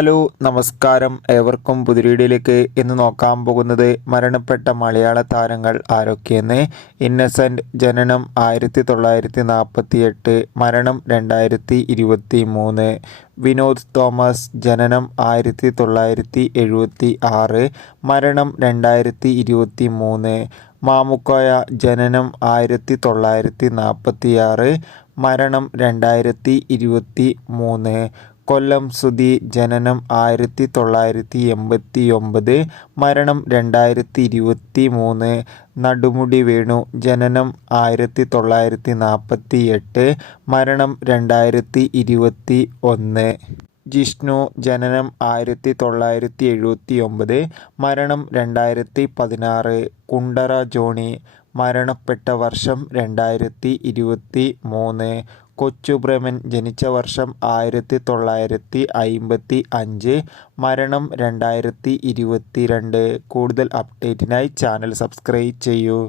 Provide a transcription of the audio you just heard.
Hello നമസ്കാരം. ഏവർക്കും പുതിരീടിയിലേക്ക് ഇന്ന് നോക്കാൻ പോകുന്നത് മരണപ്പെട്ട മലയാള താരങ്ങൾ ആരൊക്കെയെന്ന്? ഇന്നസെന്റ് ജനനം ആയിരത്തി തൊള്ളായിരത്തി നാൽപ്പത്തി എട്ട് മരണം രണ്ടായിരത്തി ഇരുപത്തി മൂന്ന് വിനോദ് തോമസ് ജനനം ആയിരത്തി തൊള്ളായിരത്തി എഴുപത്തി ആറ് മരണം രണ്ടായിരത്തി ഇരുപത്തി മൂന്ന് മാമുക്കോയ ജനനം ആയിരത്തി തൊള്ളായിരത്തി നാൽപ്പത്തി ആറ് മരണം രണ്ടായിരത്തി ഇരുപത്തി മൂന്ന് കൊല്ലം സുധി ജനനം ആയിരത്തി തൊള്ളായിരത്തി എൺപത്തി ഒമ്പത് മരണം രണ്ടായിരത്തി ഇരുപത്തി മൂന്ന് നടുമുടി വേണു ജനനം ആയിരത്തി തൊള്ളായിരത്തി നാൽപ്പത്തി എട്ട് മരണം രണ്ടായിരത്തി ഇരുപത്തി ഒന്ന് ജിഷ്ണു ജനനം ആയിരത്തി തൊള്ളായിരത്തി എഴുപത്തി ഒമ്പത് മരണം രണ്ടായിരത്തി പതിനാറ് കുണ്ടറ ജോണി മരണപ്പെട്ട വർഷം രണ്ടായിരത്തി ഇരുപത്തി മൂന്ന് കൊച്ചുബ്രഹ്മൻ ജനിച്ച വർഷം ആയിരത്തി തൊള്ളായിരത്തി അയിമ്പത്തി അഞ്ച് മരണം രണ്ടായിരത്തി ഇരുപത്തി രണ്ട് കൂടുതൽ അപ്ഡേറ്റിനായി ചാനൽ സബ്സ്ക്രൈബ് ചെയ്യൂ.